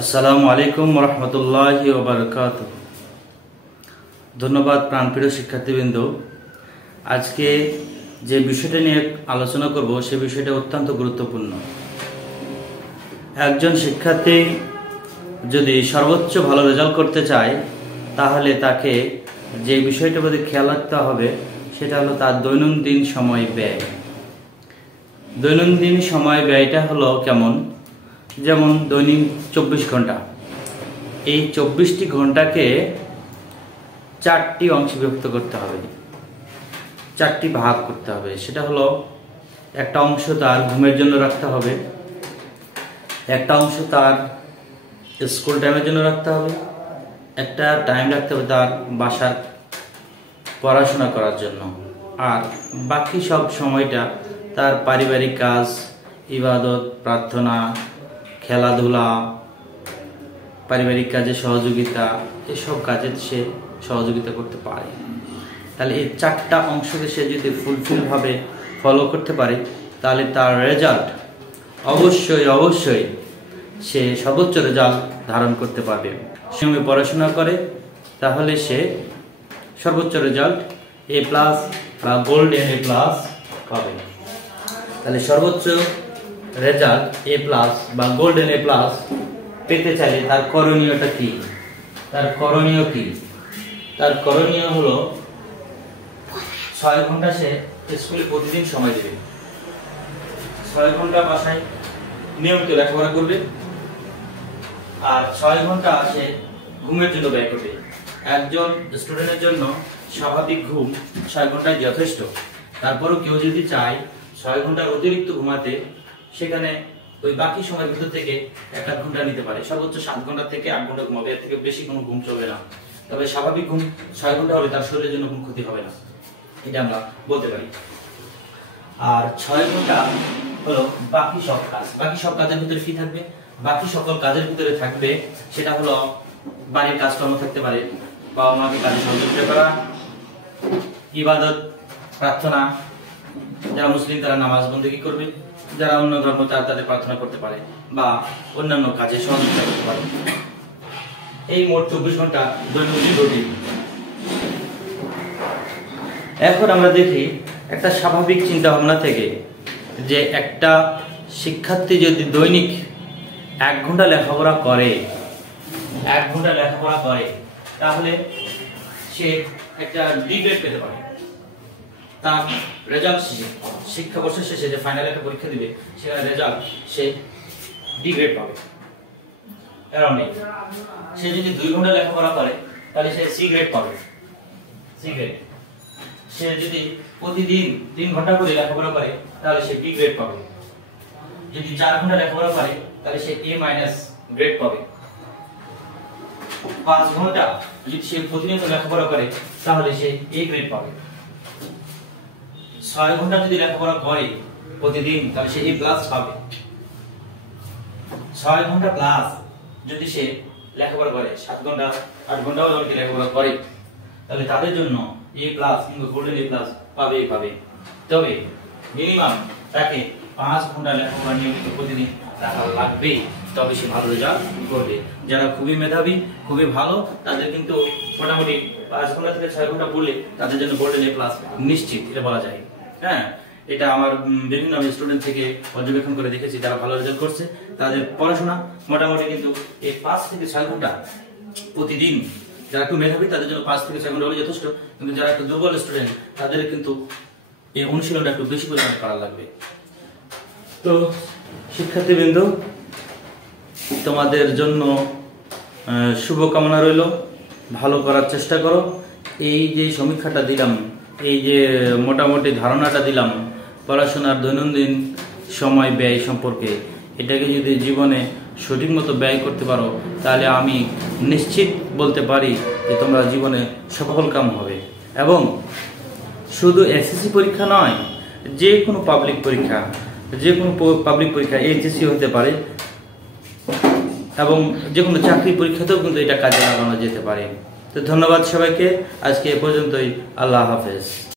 আসসালামু আলাইকুম রহমতুল্লাহি ওয়া বারাকাতুহু। ধন্যবাদ প্রাণপ্রিয় শিক্ষার্থীবৃন্দ। আজকে যে বিষয়টা নিয়ে আলোচনা করব সে বিষয়টা অত্যন্ত গুরুত্বপূর্ণ। একজন শিক্ষার্থী যদি সর্বোচ্চ ভালো রেজাল্ট করতে চায় তাহলে তাকে যে বিষয়টার প্রতি খেয়াল রাখতে হবে সেটা হলো তার দৈনন্দিন সময় ব্যয়। দৈনন্দিন সময় ব্যয়টা হলো কেমন, যেমন দৈনিক 24 ঘন্টা, এই 24টি ঘন্টাকে 4টি অংশে বিভক্ত করতে হবে, 4টি ভাগ করতে হবে। সেটা হলো একটা অংশ তার ঘুমের জন্য রাখতে হবে, একটা অংশ তার স্কুল টাইমের জন্য রাখতে হবে, একটা টাইম রাখতে হবে তার বাসার পড়াশোনা করার জন্য, আর বাকি সব সময়টা তার পারিবারিক কাজ, ইবাদত, প্রার্থনা, খেলাধুলা, পারিবারিক কাজে সহযোগিতা, এসব কাজে সে সহযোগিতা করতে পারে। তাহলে এই 4টা অংশকে সে যদি ফুলফিলভাবে ফলো করতে পারে তাহলে তার রেজাল্ট অবশ্যই সে সর্বোচ্চ রেজাল্ট ধারণ করতে পারবে। সময় পড়াশোনা করে তাহলে সে সর্বোচ্চ রেজাল্ট A+ বা গোল্ডেন A+ পাবে। তাহলে সর্বোচ্চ রেজাল্ট A+ বা গোল্ডেন A+ পেতে চাইলে তার করণীয়টা কি? তার করণীয় হলো 6 ঘন্টা সে স্কুলে প্রতিদিন সময় দেবে, 6 ঘন্টা বাসায় নিয়মিত লেখাপড়া করবে, আর 6 ঘন্টা সে ঘুমের জন্য ব্যয় করবে। একজন স্টুডেন্টের জন্য স্বাভাবিক ঘুম 6 ঘন্টায় যথেষ্ট। তারপরও কেউ যদি চায় 6 ঘন্টার অতিরিক্ত ঘুমাতে, সেখানে ওই বাকি সময়ের ভিতর থেকে 1-8 ঘন্টা নিতে পারে। সর্বোচ্চ 7 ঘন্টা থেকে 8 ঘন্টা ঘুমাবে, এর থেকে বেশি কোনো ঘুম চলবে না। তবে স্বাভাবিক ঘুম 6 ঘন্টা হলে তার শরীরের জন্য কোনো ক্ষতি হবে না, এটা আমরা বলতে পারি। আর 6 ঘন্টা হলো বাকি সব কাজের ভিতরে কি থাকবে? বাকি সকল কাজের ভিতরে থাকবে সেটা হলো বাড়ির কাজকর্ম থাকতে পারে, বাবা মাকে কাজে সহযোগিতা করা, ইবাদত, প্রার্থনা, যারা মুসলিম তারা নামাজ বন্দেগী করবে, যারা অন্য ধর্ম তাদের প্রার্থনা করতে পারে বা অন্যান্য কাজে সহযোগিতা করতে পারে। এই মোট 24 ঘন্টা দৈনন্দিন রুটিন। এখন আমরা দেখি একটা স্বাভাবিক চিন্তা ভাবনা থেকে যে একটা শিক্ষার্থী যদি দৈনিক 1 ঘন্টা লেখাপড়া করে তাহলে সে একটা D গ্রেড পেতে পারে। তার রেজাল্ট শিক্ষাবর্ষের শেষে যে ফাইনাল একটা পরীক্ষা দিবে সেখানে রেজাল্ট সে D গ্রেড পাবে। সে যদি 2 ঘন্টা লেখাপড়া করে তাহলে সে C গ্রেড পাবে। সে যদি প্রতিদিন 3 ঘন্টা করে লেখাপড়া করে তাহলে সে B গ্রেড পাবে। যদি 4 ঘন্টা লেখাপড়া করে তাহলে সে A- গ্রেড পাবে। 5 ঘন্টা যদি সে প্রতিনিয়ত লেখাপড়া করে তাহলে সে A গ্রেড পাবে। 6 ঘন্টা যদি লেখাপড়া করে প্রতিদিন তাহলে সে A+ পাবে। 6 ঘন্টা প্লাস যদি সে লেখাপড়া করে, 7 ঘন্টা 8 ঘন্টাও যদি লেখাপড়া করে তাহলে তাদের জন্য A+ কিংবা গোল্ডেন A+ পাবে। তবে মিনিমাম তাকে 5 ঘন্টা লেখাপড়া নিয়মিত প্রতিদিন রাখা লাগবে, তবে সে ভালো রেজাল্ট করবে। যারা খুবই মেধাবী, খুবই ভালো, তাদের কিন্তু মোটামুটি 5 ঘন্টা থেকে 6 ঘন্টা পড়লে তাদের জন্য গোল্ডেন A+ নিশ্চিত, এটা বলা যায়। হ্যাঁ, এটা আমার বিভিন্ন স্টুডেন্ট থেকে পর্যবেক্ষণ করে দেখেছি, যারা ভালো রেজাল্ট করছে তাদের পড়াশোনা মোটামুটি কিন্তু এই 5 থেকে 6 ঘন্টা প্রতিদিন। যারা একটু মেধাবী তাদের জন্য 5 থেকে 6 ঘন্টা হলে যথেষ্ট, কিন্তু যারা একটু দুর্বল স্টুডেন্ট তাদের কিন্তু এই অনুশীলনটা একটু বেশি পরিমাণে করা লাগবে। তো শিক্ষার্থীবৃন্দ, তোমাদের জন্য শুভকামনা রইল, ভালো করার চেষ্টা করো। এই যে সমীক্ষাটা দিলাম, এই যে মোটামুটি ধারণাটা দিলাম পড়াশোনার দৈনন্দিন সময় ব্যয় সম্পর্কে, এটাকে যদি জীবনে সঠিক মতো ব্যয় করতে পারো তাহলে আমি নিশ্চিত বলতে পারি যে তোমরা জীবনে সফলকাম হবে। এবং শুধু এসএসসি পরীক্ষা নয়, যে কোনো পাবলিক পরীক্ষা এইচএসসি হতে পারে, এবং যে কোনো চাকরি পরীক্ষাতেও কিন্তু এটা কাজে লাগানো যেতে পারে। তো ধন্যবাদ সবাইকে, আজকে এ পর্যন্তই। আল্লাহ হাফেজ।